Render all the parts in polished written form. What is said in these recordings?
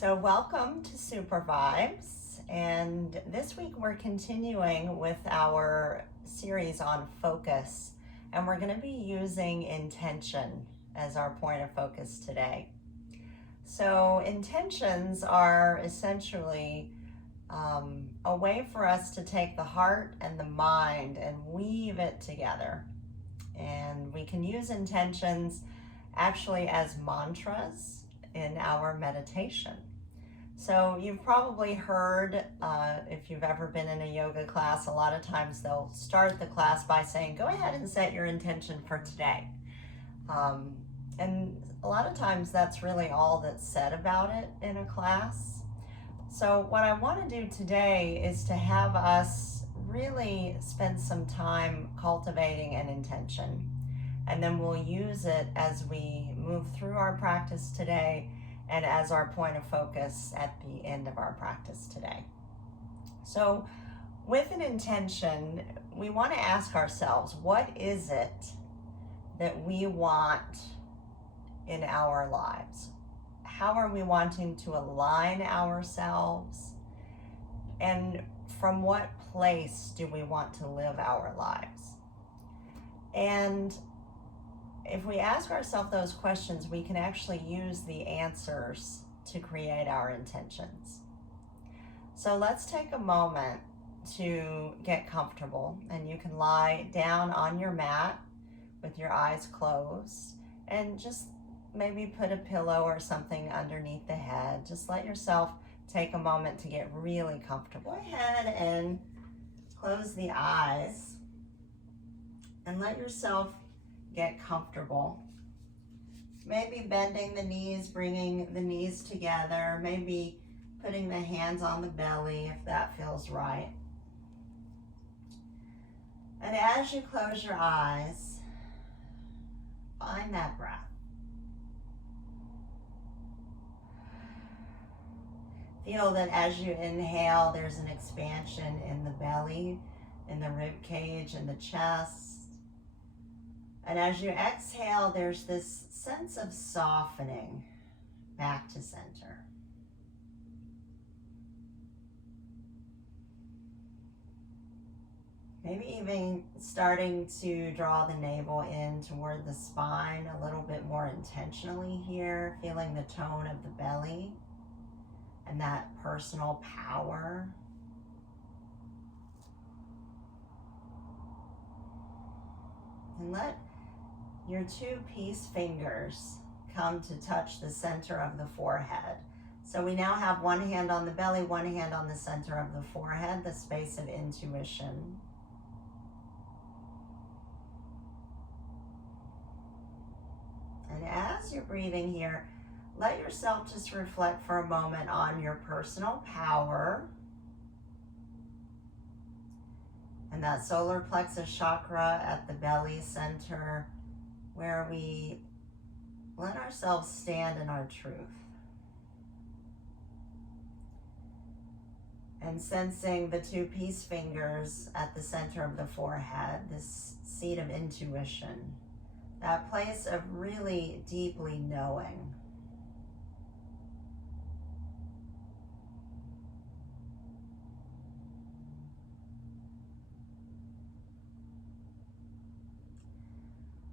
So welcome to Super Vibes, and this week we're continuing with our series on focus, and we're going to be using intention as our point of focus today. So intentions are essentially a way for us to take the heart and the mind and weave it together. And we can use intentions actually as mantras in our meditation. So you've probably heard, if you've ever been in a yoga class, a lot of times they'll start the class by saying, go ahead and set your intention for today. And a lot of times that's really all that's said about it in a class. So what I want to do today is to have us really spend some time cultivating an intention. And then we'll use it as we move through our practice today and as our point of focus at the end of our practice today. So with an intention, we want to ask ourselves, what is it that we want in our lives? How are we wanting to align ourselves? And from what place do we want to live our lives? And if we ask ourselves those questions, we can actually use the answers to create our intentions. So let's take a moment to get comfortable, and you can lie down on your mat with your eyes closed and just maybe put a pillow or something underneath the head. Just let yourself take a moment to get really comfortable. Go ahead and close the eyes and let yourself get comfortable. Maybe bending the knees, bringing the knees together, maybe putting the hands on the belly if that feels right. And as you close your eyes, find that breath. Feel that as you inhale, there's an expansion in the belly, in the rib cage, in the chest. And as you exhale, there's this sense of softening back to center. Maybe even starting to draw the navel in toward the spine a little bit more intentionally here, feeling the tone of the belly and that personal power. And let your two peace fingers come to touch the center of the forehead. So we now have one hand on the belly, one hand on the center of the forehead, the space of intuition. And as you're breathing here, let yourself just reflect for a moment on your personal power and that solar plexus chakra at the belly center, where we let ourselves stand in our truth. And sensing the two peace fingers at the center of the forehead, this seat of intuition, that place of really deeply knowing.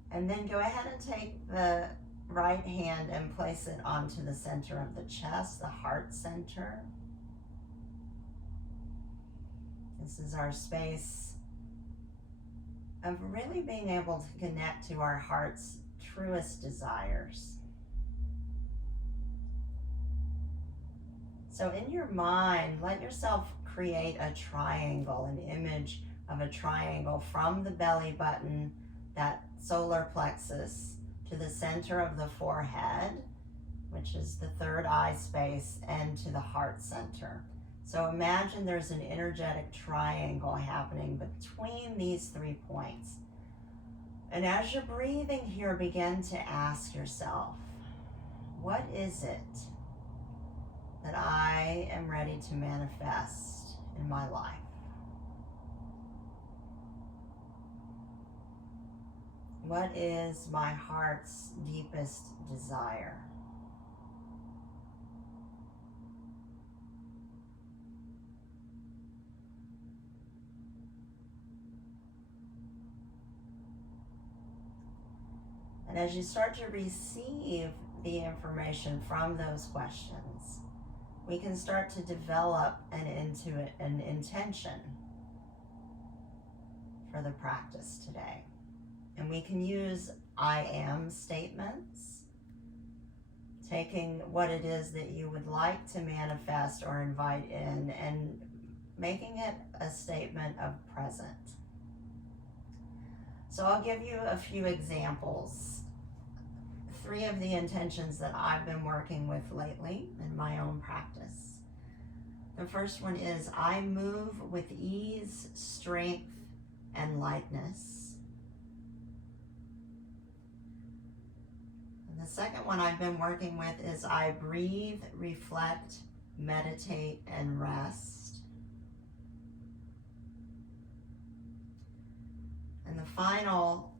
And then go ahead and take the right hand and place it onto the center of the chest, the heart center. This is our space of really being able to connect to our heart's truest desires. So in your mind, let yourself create a triangle, an image of a triangle from the belly button, that solar plexus, to the center of the forehead, which is the third eye space, and to the heart center. So imagine there's an energetic triangle happening between these 3 points. And as you're breathing here, begin to ask yourself, what is it that I am ready to manifest in my life? What is my heart's deepest desire? And as you start to receive the information from those questions, we can start to develop an intention for the practice today. And we can use I am statements, taking what it is that you would like to manifest or invite in and making it a statement of present. So I'll give you a few examples. 3 of the intentions that I've been working with lately in my own practice. The first one is I move with ease, strength, and lightness. And the second one I've been working with is I breathe, reflect, meditate, and rest. And the final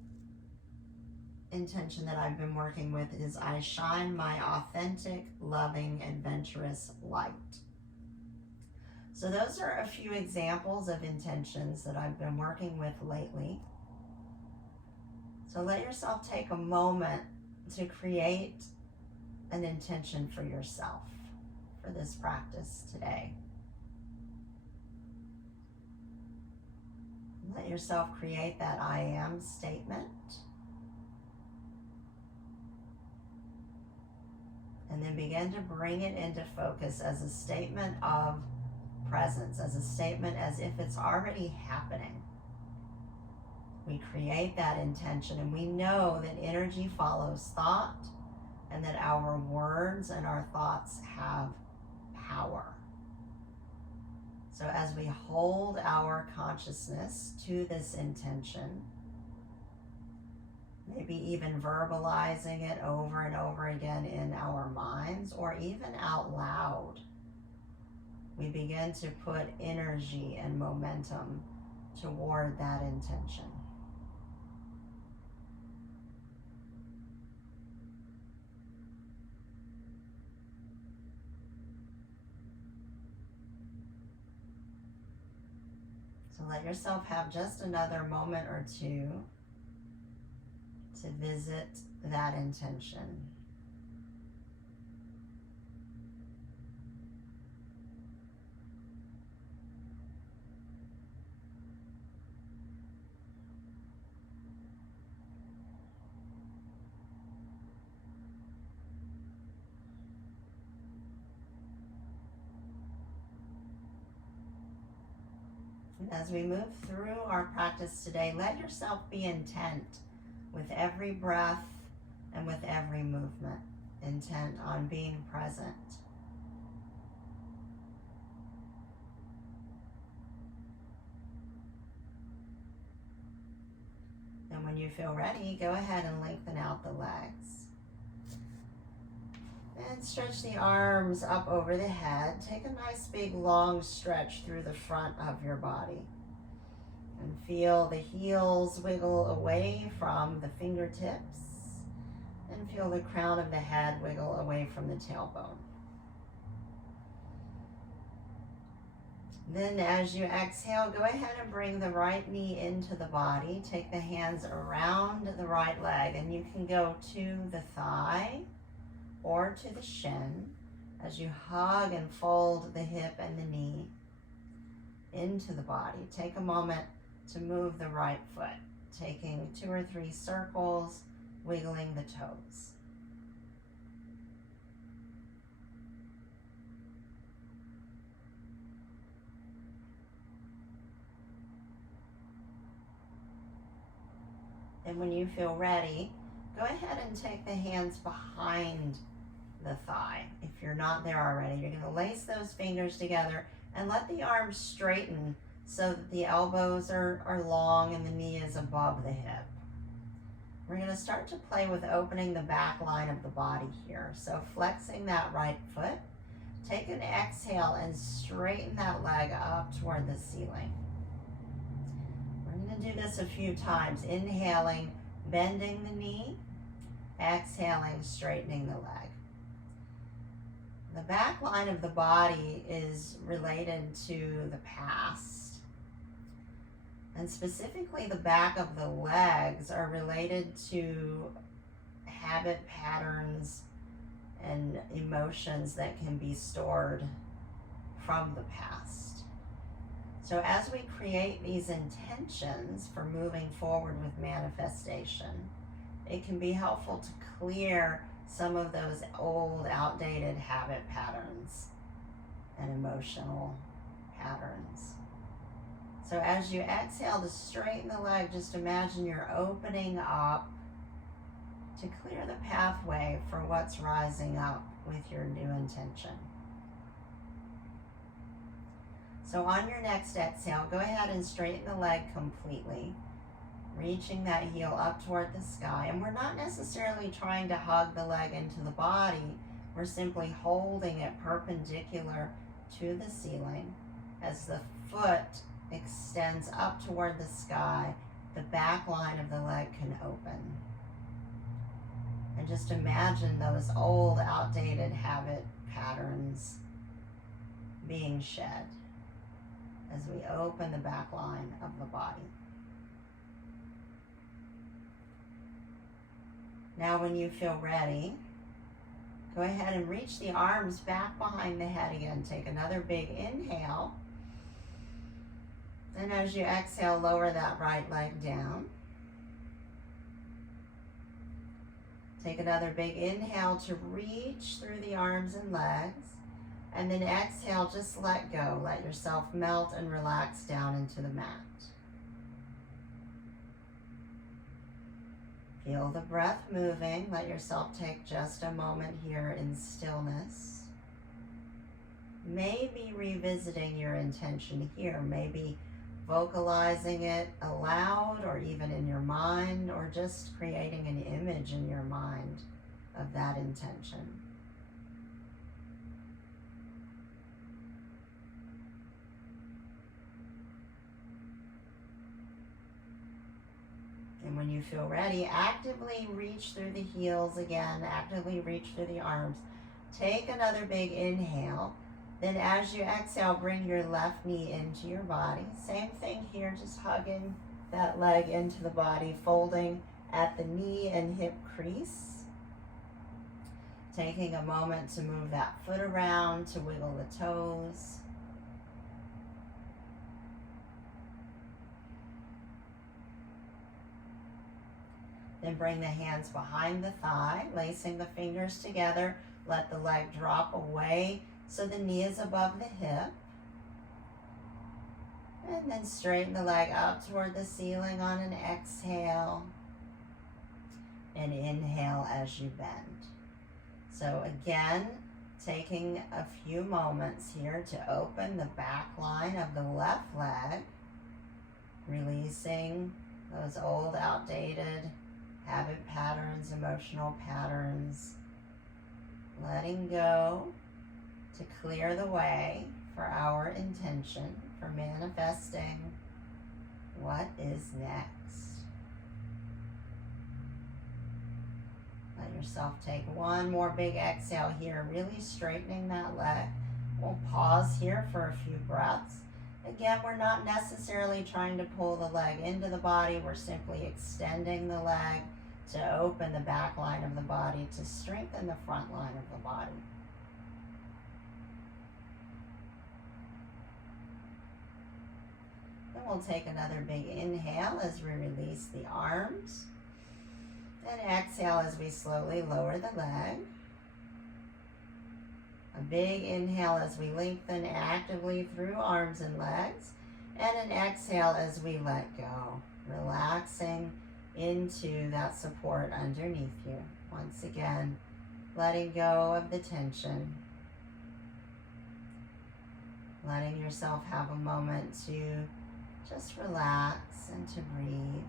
intention that I've been working with is I shine my authentic, loving, adventurous light. So those are a few examples of intentions that I've been working with lately. So let yourself take a moment to create an intention for yourself for this practice today. Let yourself create that I am statement. And then begin to bring it into focus as a statement of presence, as a statement as if it's already happening. We create that intention, and we know that energy follows thought, and that our words and our thoughts have power. So as we hold our consciousness to this intention, maybe even verbalizing it over and over again in our minds or even out loud, we begin to put energy and momentum toward that intention. So let yourself have just another moment or two to visit that intention. And as we move through our practice today, let yourself be intent with every breath and with every movement, intent on being present. And when you feel ready, go ahead and lengthen out the legs. And stretch the arms up over the head. Take a nice big long stretch through the front of your body. And feel the heels wiggle away from the fingertips. And feel the crown of the head wiggle away from the tailbone. Then as you exhale, go ahead and bring the right knee into the body. Take the hands around the right leg, and you can go to the thigh or to the shin as you hug and fold the hip and the knee into the body. Take a moment to move the right foot, taking 2 or 3 circles, wiggling the toes. And when you feel ready, go ahead and take the hands behind the thigh. If you're not there already, you're going to lace those fingers together and let the arms straighten so that the elbows are long and the knee is above the hip. We're going to start to play with opening the back line of the body here. So flexing that right foot, take an exhale and straighten that leg up toward the ceiling. We're going to do this a few times. Inhaling, bending the knee. Exhaling, straightening the leg. The back line of the body is related to the past. And specifically the back of the legs are related to habit patterns and emotions that can be stored from the past. So as we create these intentions for moving forward with manifestation, it can be helpful to clear some of those old, outdated habit patterns and emotional patterns. So as you exhale to straighten the leg, just imagine you're opening up to clear the pathway for what's rising up with your new intention. So on your next exhale, go ahead and straighten the leg completely, reaching that heel up toward the sky. And we're not necessarily trying to hug the leg into the body. We're simply holding it perpendicular to the ceiling. As the foot extends up toward the sky, the back line of the leg can open. And just imagine those old, outdated habit patterns being shed as we open the back line of the body. Now when you feel ready, go ahead and reach the arms back behind the head again. Take another big inhale. And as you exhale, lower that right leg down. Take another big inhale to reach through the arms and legs. And then exhale, just let go. Let yourself melt and relax down into the mat. Feel the breath moving. Let yourself take just a moment here in stillness. Maybe revisiting your intention here. Maybe vocalizing it aloud or even in your mind, or just creating an image in your mind of that intention. And when you feel ready, actively reach through the heels again, actively reach through the arms. Take another big inhale. Then as you exhale, bring your left knee into your body. Same thing here, just hugging that leg into the body, folding at the knee and hip crease. Taking a moment to move that foot around, to wiggle the toes. Then bring the hands behind the thigh, lacing the fingers together. Let the leg drop away so the knee is above the hip. And then straighten the leg up toward the ceiling on an exhale. And inhale as you bend. So again, taking a few moments here to open the back line of the left leg, releasing those old, outdated habit patterns, emotional patterns, letting go to clear the way for our intention for manifesting what is next. Let yourself take one more big exhale here, really straightening that leg. We'll pause here for a few breaths. Again, we're not necessarily trying to pull the leg into the body. We're simply extending the leg to open the back line of the body, to strengthen the front line of the body. Then we'll take another big inhale as we release the arms. And exhale as we slowly lower the leg. A big inhale as we lengthen actively through arms and legs. And an exhale as we let go, relaxing into that support underneath you. Once again, letting go of the tension. Letting yourself have a moment to just relax and to breathe.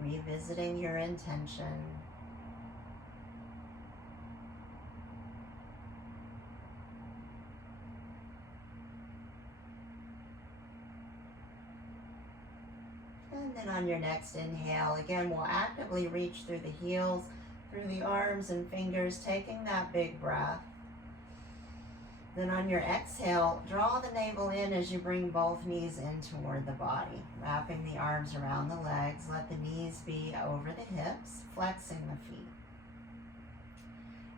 Revisiting your intention. And then on your next inhale, again, we'll actively reach through the heels, through the arms and fingers, taking that big breath. Then on your exhale, draw the navel in as you bring both knees in toward the body, wrapping the arms around the legs. Let the knees be over the hips, flexing the feet.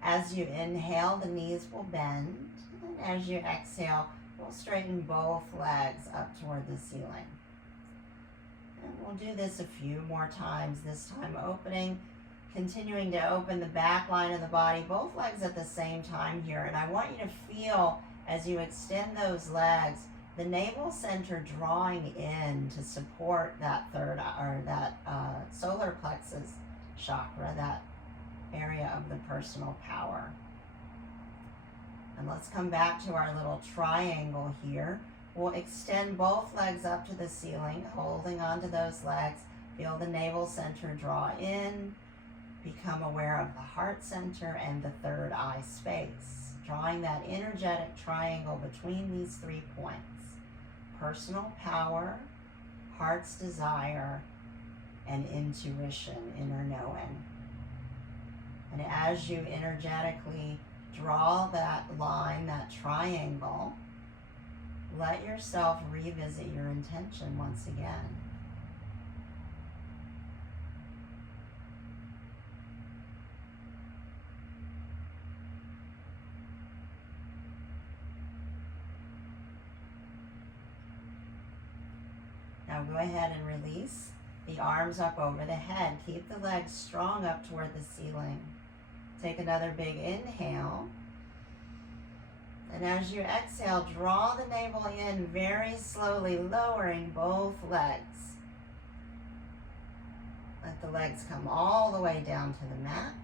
As you inhale, the knees will bend, and as you exhale, we'll straighten both legs up toward the ceiling. And we'll do this a few more times, this time continuing to open the back line of the body, both legs at the same time here. And I want you to feel, as you extend those legs, the navel center drawing in to support that solar plexus chakra, that area of the personal power. And let's come back to our little triangle here. We'll extend both legs up to the ceiling, holding onto those legs. Feel the navel center draw in. Become aware of the heart center and the third eye space, drawing that energetic triangle between these 3 points: personal power, heart's desire, and intuition, inner knowing. And as you energetically draw that line, that triangle, let yourself revisit your intention once again. Now go ahead and release the arms up over the head. Keep the legs strong up toward the ceiling. Take another big inhale. And as you exhale, draw the navel in very slowly, lowering both legs. Let the legs come all the way down to the mat.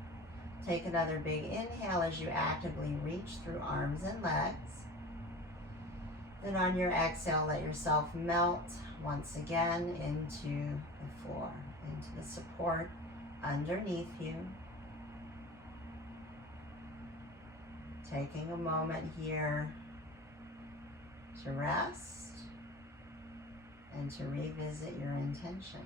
Take another big inhale as you actively reach through arms and legs. Then on your exhale, let yourself melt once again into the floor, into the support underneath you. Taking a moment here to rest and to revisit your intention.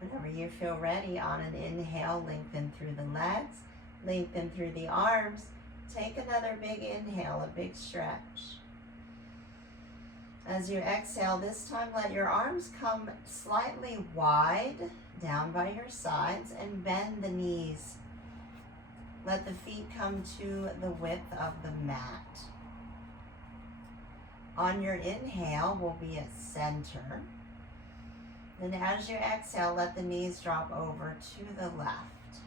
Whenever you feel ready, on an inhale, lengthen through the legs, lengthen through the arms. Take another big inhale, a big stretch. As you exhale, this time let your arms come slightly wide down by your sides and bend the knees. Let the feet come to the width of the mat. On your inhale, we'll be at center. Then as you exhale, let the knees drop over to the left.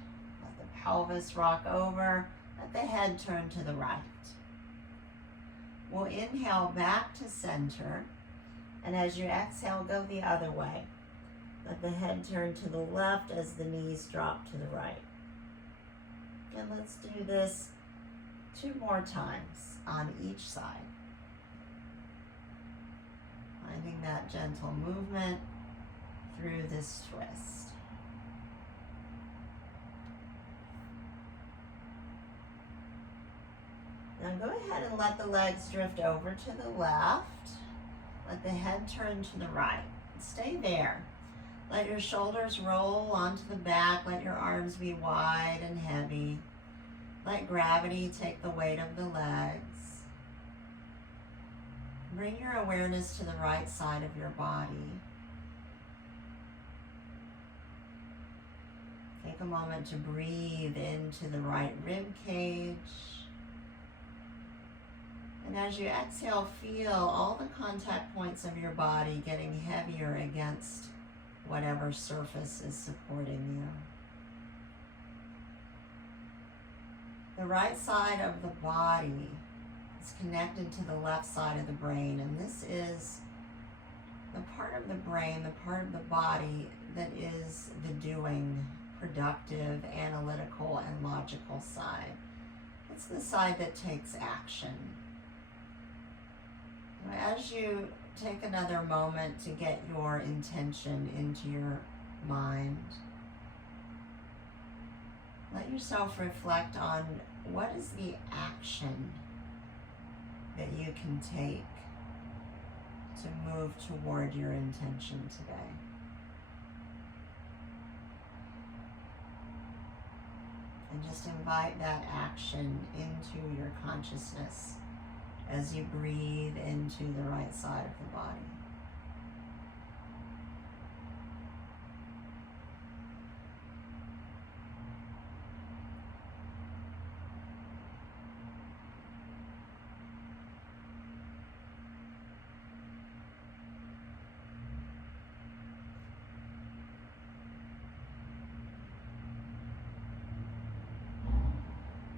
Let the pelvis rock over. Let the head turn to the right. We'll inhale back to center. And as you exhale, go the other way. Let the head turn to the left as the knees drop to the right. And let's do this 2 more times on each side. Finding that gentle movement through this twist. Now go ahead and let the legs drift over to the left. Let the head turn to the right. Stay there. Let your shoulders roll onto the back. Let your arms be wide and heavy. Let gravity take the weight of the legs. Bring your awareness to the right side of your body. Take a moment to breathe into the right rib cage. And as you exhale, feel all the contact points of your body getting heavier against whatever surface is supporting you. The right side of the body is connected to the left side of the brain, and this is the part of the brain, the part of the body that is the doing, productive, analytical, and logical side. It's the side that takes action. As you take another moment to get your intention into your mind, let yourself reflect on what is the action that you can take to move toward your intention today. And just invite that action into your consciousness as you breathe into the right side of the body.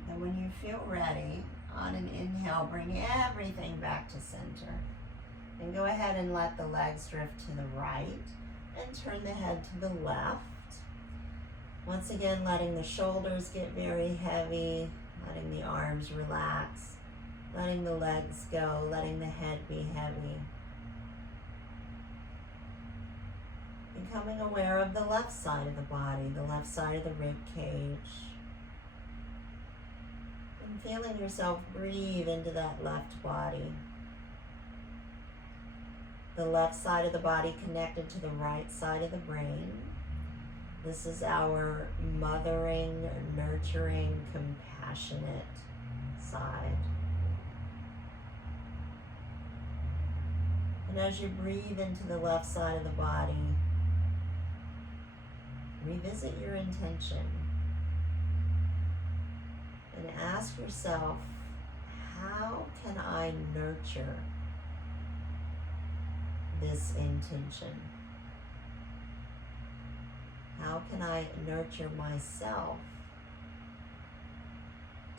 And when you feel ready, on an inhale, bring everything back to center. And go ahead and let the legs drift to the right and turn the head to the left. Once again, letting the shoulders get very heavy, letting the arms relax, letting the legs go, letting the head be heavy. Becoming aware of the left side of the body, the left side of the rib cage. And feeling yourself breathe into that left body. The left side of the body connected to the right side of the brain. This is our mothering, nurturing, compassionate side. And as you breathe into the left side of the body, revisit your intention. And ask yourself, how can I nurture this intention? How can I nurture myself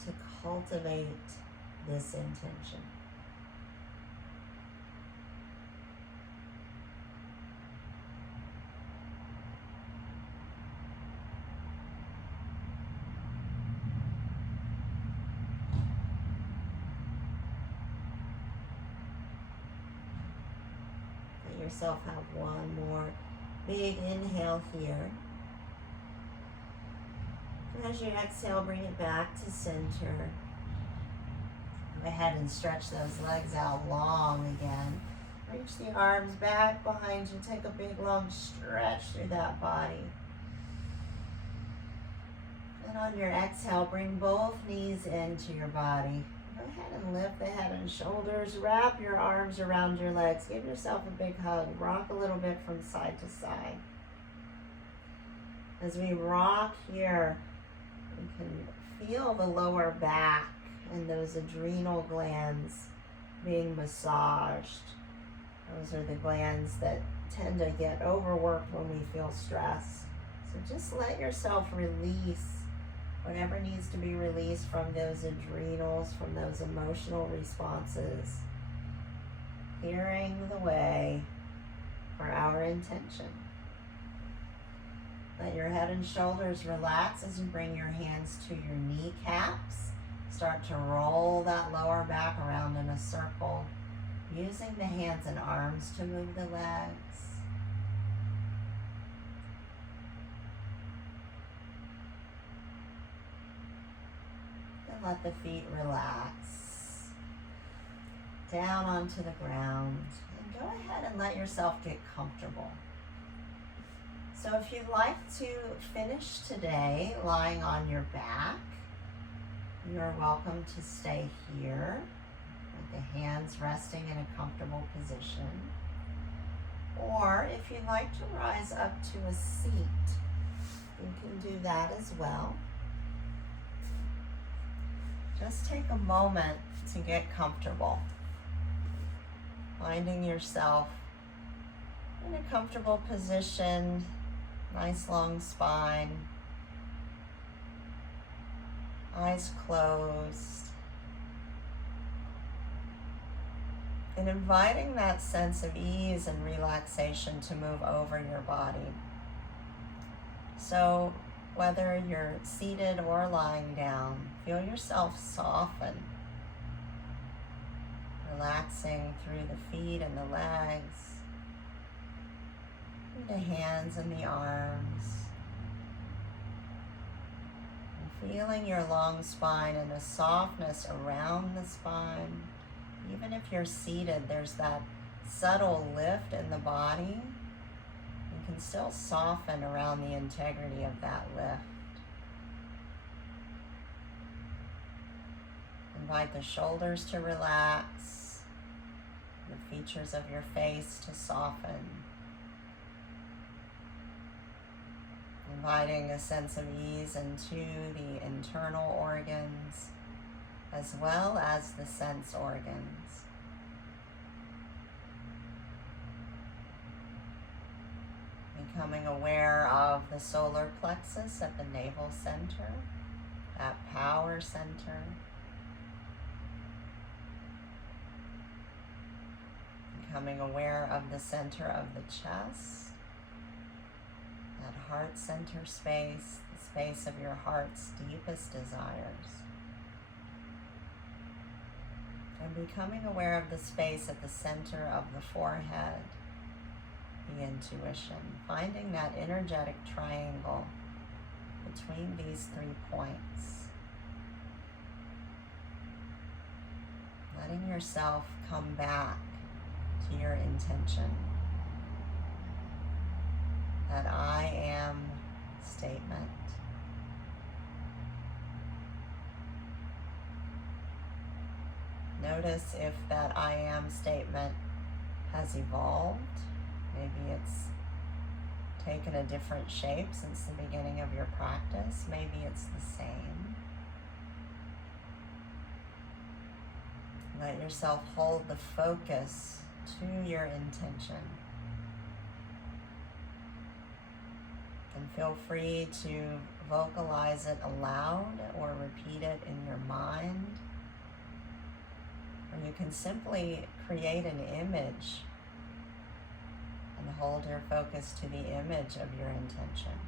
to cultivate this intention? Yourself have one more big inhale here. And as you exhale, bring it back to center. Go ahead and stretch those legs out long again. Reach the arms back behind you. Take a big long stretch through that body. And on your exhale, bring both knees into your body. Go ahead and lift the head and shoulders. Wrap your arms around your legs. Give yourself a big hug. Rock a little bit from side to side. As we rock here, you can feel the lower back and those adrenal glands being massaged. Those are the glands that tend to get overworked when we feel stressed. So just let yourself release whatever needs to be released from those adrenals, from those emotional responses, clearing the way for our intention. Let your head and shoulders relax as you bring your hands to your kneecaps. Start to roll that lower back around in a circle, using the hands and arms to move the legs. Let the feet relax down onto the ground, and go ahead and let yourself get comfortable. So if you'd like to finish today lying on your back, you're welcome to stay here with the hands resting in a comfortable position. Or if you'd like to rise up to a seat, you can do that as well. Just take a moment to get comfortable, finding yourself in a comfortable position, nice long spine, eyes closed, and inviting that sense of ease and relaxation to move over your body. So whether you're seated or lying down, feel yourself soften. Relaxing through the feet and the legs, through the hands and the arms. And feeling your long spine and the softness around the spine. Even if you're seated, there's that subtle lift in the body. You can still soften around the integrity of that lift. Invite the shoulders to relax, the features of your face to soften. Inviting a sense of ease into the internal organs as well as the sense organs. Becoming aware of the solar plexus at the navel center, that power center. Becoming aware of the center of the chest, that heart center space, the space of your heart's deepest desires. And becoming aware of the space at the center of the forehead, the intuition, finding that energetic triangle between these 3 points. Letting yourself come back to your intention. That I am statement. Notice if that I am statement has evolved. Maybe it's taken a different shape since the beginning of your practice. Maybe it's the same. Let yourself hold the focus to your intention. And feel free to vocalize it aloud or repeat it in your mind. Or you can simply create an image and hold your focus to the image of your intention.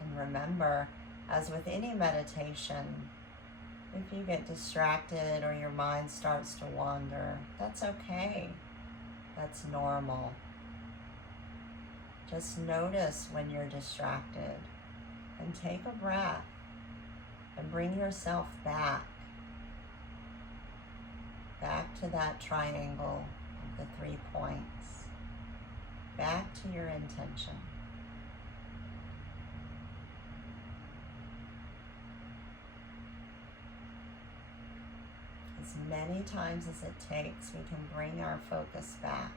And remember, as with any meditation, if you get distracted or your mind starts to wander, that's okay. That's normal. Just notice when you're distracted and take a breath and bring yourself back to that triangle of the 3 points, back to your intention. As many times as it takes, we can bring our focus back.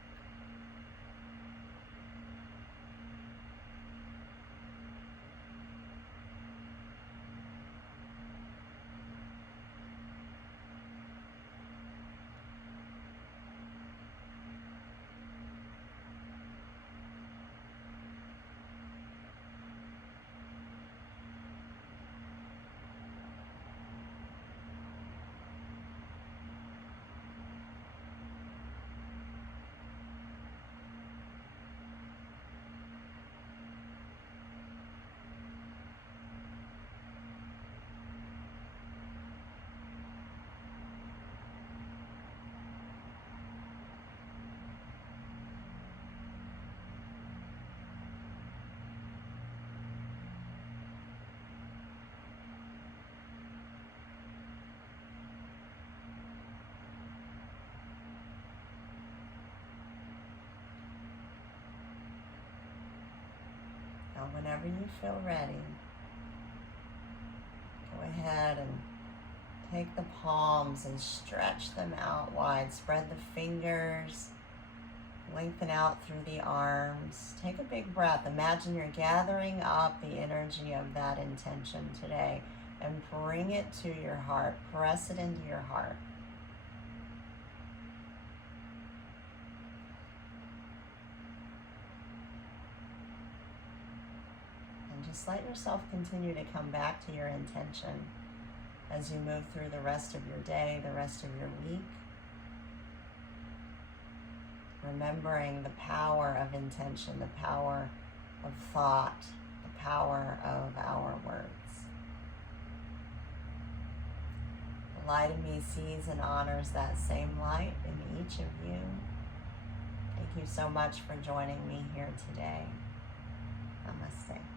Now, whenever you feel ready, go ahead and take the palms and stretch them out wide. Spread the fingers, lengthen out through the arms. Take a big breath. Imagine you're gathering up the energy of that intention today and bring it to your heart. Press it into your heart. Just let yourself continue to come back to your intention as you move through the rest of your day, the rest of your week. Remembering the power of intention, the power of thought, the power of our words. light in me sees and honors that same light in each of you. Thank you so much for joining me here today. Namaste.